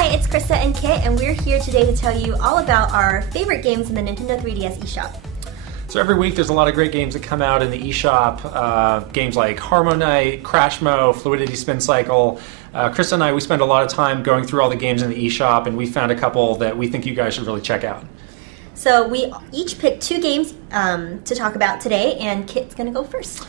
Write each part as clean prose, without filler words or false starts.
Hi, it's Krista and Kit, and we're here today to tell you all about our favorite games in the Nintendo 3DS eShop. So every week there's a lot of great games that come out in the eShop. Games like Harmonite, Crashmo, Fluidity Spin Cycle. Krista and I, we spend a lot of time going through all the games in the eShop, and we found a couple that we think you guys should really check out. So we each picked two games to talk about today, and Kit's going to go first.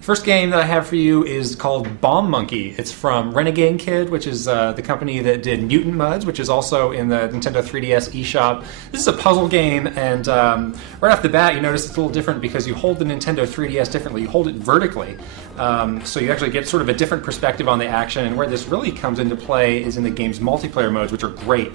First game that I have for you is called Bomb Monkey. It's from Renegade Kid, which is the company that did Mutant Mudds, which is also in the Nintendo 3DS eShop. This is a puzzle game, and right off the bat, you notice it's a little different because you hold the Nintendo 3DS differently. You hold it vertically, so you actually get sort of a different perspective on the action, and where this really comes into play is in the game's multiplayer modes, which are great.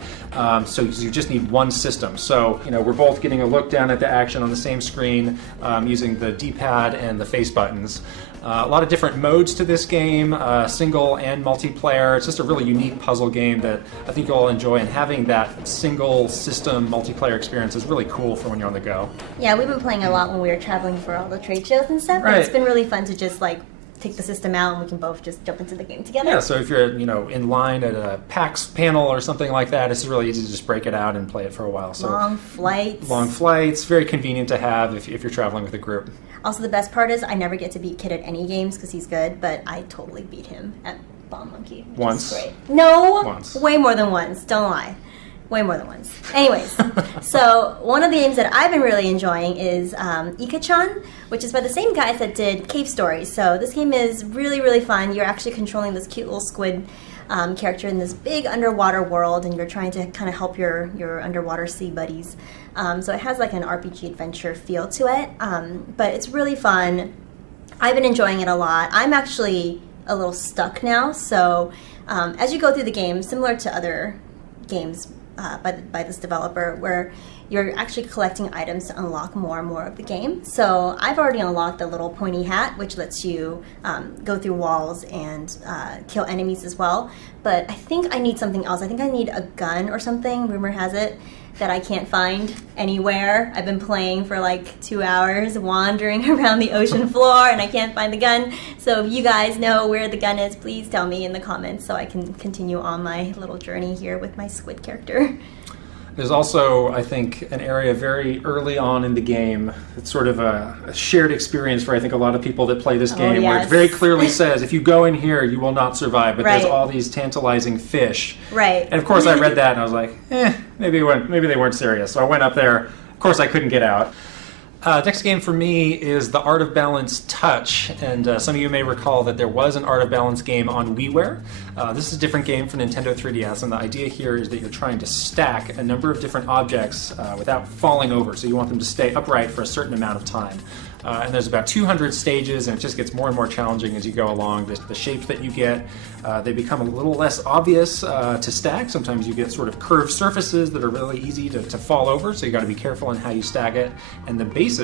So you just need one system. So, you know, we're both getting a look down at the action on the same screen using the D-pad and the face buttons. A lot of different modes to this game, single and multiplayer. It's just a really unique puzzle game that I think you'll all enjoy, and having that single system multiplayer experience is really cool for when you're on the go. Yeah, we've been playing a lot when we were traveling for all the trade shows and stuff. Right. And it's been really fun to just like take the system out and we can both just jump into the game together. Yeah, so if you're in line at a PAX panel or something like that, it's really easy to just break it out and play it for a while. So long flights, very convenient to have if you're traveling with a group. Also, the best part is I never get to beat Kid at any games because he's good, but I totally beat him at Bomb Monkey. Once. Great. No, once. Way more than once. Don't lie. Way more than once. Anyways, so one of the games that I've been really enjoying is Ika-chan, which is by the same guys that did Cave Stories. So this game is really, really fun. You're actually controlling this cute little squid character in this big underwater world, and you're trying to kind of help your underwater sea buddies. So it has like an RPG adventure feel to it, but it's really fun. I've been enjoying it a lot. I'm actually a little stuck now, so as you go through the game, similar to other games by this developer, where you're actually collecting items to unlock more and more of the game. So I've already unlocked the little pointy hat, which lets you go through walls and kill enemies as well. But I think I need something else. I think I need a gun or something, rumor has it, that I can't find anywhere. I've been playing for like 2 hours, wandering around the ocean floor, and I can't find the gun. So if you guys know where the gun is, please tell me in the comments so I can continue on my little journey here with my squid character. There's also, I think, an area very early on in the game. It's sort of a shared experience for, I think, a lot of people that play this game, where it very clearly says, if you go in here, you will not survive. But there's all these tantalizing fish. Right. And of course, I read that and I was like, maybe they weren't serious. So I went up there. Of course, I couldn't get out. Next game for me is the Art of Balance Touch, and some of you may recall that there was an Art of Balance game on WiiWare. This is a different game for Nintendo 3DS, and the idea here is that you're trying to stack a number of different objects without falling over, so you want them to stay upright for a certain amount of time. And there's about 200 stages, and it just gets more and more challenging as you go along. The shapes that you get, they become a little less obvious to stack. Sometimes you get sort of curved surfaces that are really easy to fall over, so you got to be careful in how you stack it. And the bases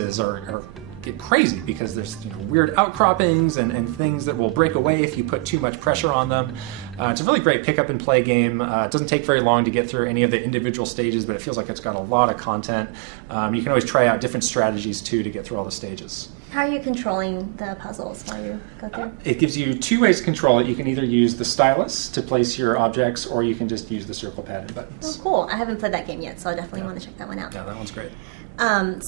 get crazy because there's weird outcroppings and things that will break away if you put too much pressure on them. It's a really great pick up and play game. It doesn't take very long to get through any of the individual stages, but it feels like it's got a lot of content. You can always try out different strategies too to get through all the stages. How are you controlling the puzzles while you go through? It gives you two ways to control it. You can either use the stylus to place your objects, or you can just use the circle pad and buttons. Oh, cool. I haven't played that game yet, so I definitely want to check that one out. Yeah, that one's great.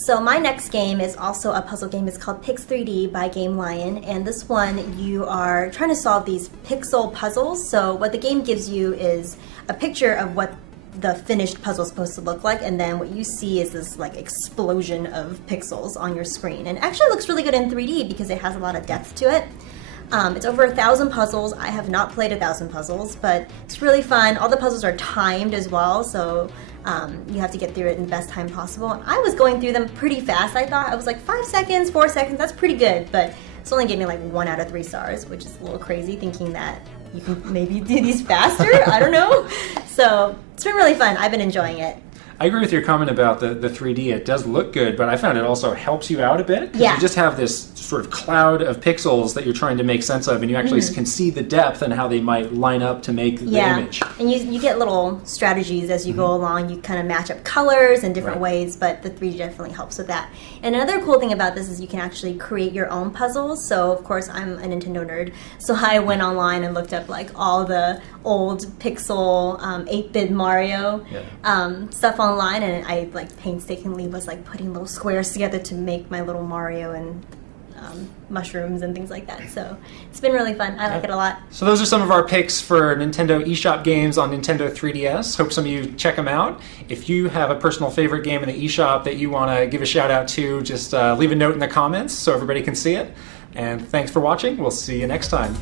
So my next game is also a puzzle game. It's called Pix 3D by Game Lion, and this one you are trying to solve these pixel puzzles. So what the game gives you is a picture of what the finished puzzle is supposed to look like, and then what you see is this like explosion of pixels on your screen. And it actually looks really good in 3D because it has a lot of depth to it. It's over 1,000 puzzles. I have not played 1,000 puzzles, but it's really fun. All the puzzles are timed as well, so you have to get through it in the best time possible. And I was going through them pretty fast. I thought I was like 5 seconds, 4 seconds, that's pretty good, but it's only gave me like 1 out of 3 stars, which is a little crazy, thinking that you can maybe do these faster. I don't know. So it's been really fun. I've been enjoying it. I agree with your comment about the 3D. It does look good, but I found it also helps you out a bit. 'Cause Yeah. you just have this sort of cloud of pixels that you're trying to make sense of, and you actually can see the depth and how they might line up to make the image. And you get little strategies as you go along. You kind of match up colors in different Right. ways, but the 3D definitely helps with that. And another cool thing about this is you can actually create your own puzzles. So, of course, I'm a Nintendo nerd, so I went online and looked up like all the old pixel 8-bit Mario stuff online, and I like painstakingly was like putting little squares together to make my little Mario and mushrooms and things like that. So it's been really fun. I like it a lot. So those are some of our picks for Nintendo eShop games on Nintendo 3DS. Hope some of you check them out. If you have a personal favorite game in the eShop that you want to give a shout out to, just leave a note in the comments so everybody can see it. And thanks for watching. We'll see you next time.